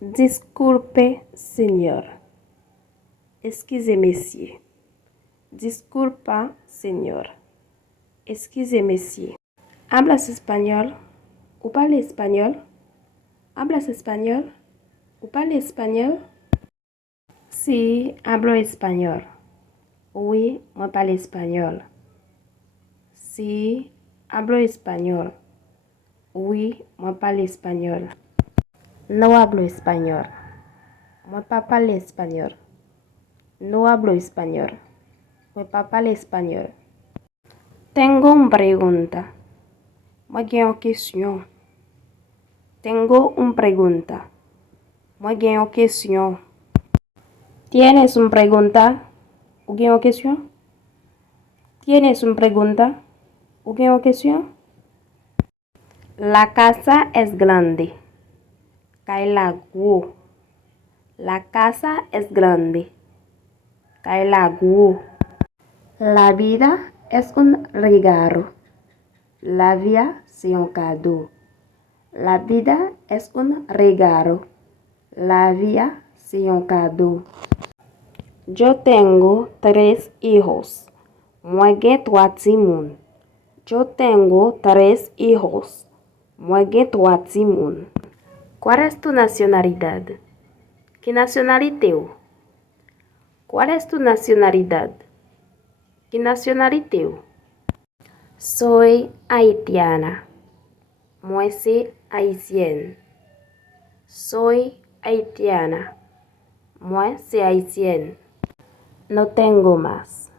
Disculpe, señor. Excusez, monsieur. Disculpa, señor. Excusez, monsieur. ¿Hablas español? ¿O parles español? ¿Hablas español? ¿O parles español? Sí, hablo español. Oui, moi parle español. Sí, hablo español. Oui, moi parle español. No hablo español. Moi pas parle español. No hablo español. Moi pas parle español. Tengo una pregunta. Moi j'ai une question. Tengo una pregunta. Moi j'ai une question. ¿Tienes una pregunta? ¿O bien una question? ¿Tienes una pregunta? ¿O bien una question? La casa es grande. Kaila guo. La casa es grande. Kaila guo. La vida es un regalo. La vida c'est un cadeau. La vida es un regalo. La vida c'est un cadeau. Yo tengo 3 hijos. Moi j'ai 3 timon. Yo tengo 3 hijos. Moi j'ai 3 timon. ¿Cuál es tu nacionalidad? ¿Qué nacionalidad? ¿Cuál es tu nacionalidad? ¿Qué nacionalidad? Soy haitiana. Moi c'est haïtienne. Soy haitiana. Moi c'est haïtienne. No tengo más.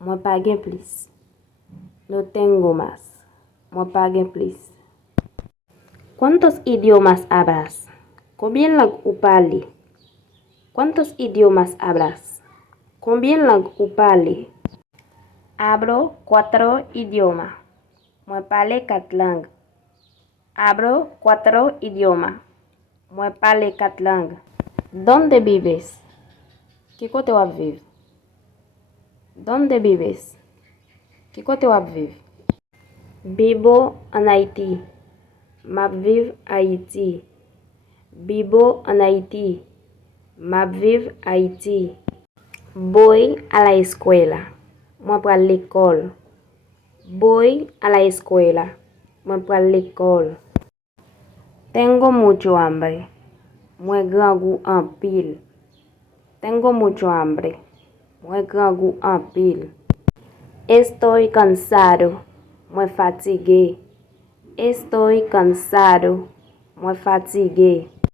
Moi pas gen plus. No tengo más. Moi pas gen plus. ¿Cuántos idiomas hablas? Combien langues vous parlez? ¿Cuántos idiomas hablas? Combien langues vous parlez? Hablo 4 idiomas. Moi parle 4 langues. Hablo 4 idiomas. Moi parle 4 langues. ¿Dónde vives? ¿Qué côté vous vivez? ¿Dónde vives? ¿Qué côté vous vivez? Vivo en Haití. Ma vive Haïti. Vivo en Haití. Ma vive Haití. Voy a la escuela. Moi pour l'école. Voy a la escuela. Moi pour l'école. Tengo mucho hambre. Moi grand goût en pile. Tengo mucho hambre. Moi grand goût en pile. Estoy cansado. Moi fatigué. Estoy cansado. Moi fatigué.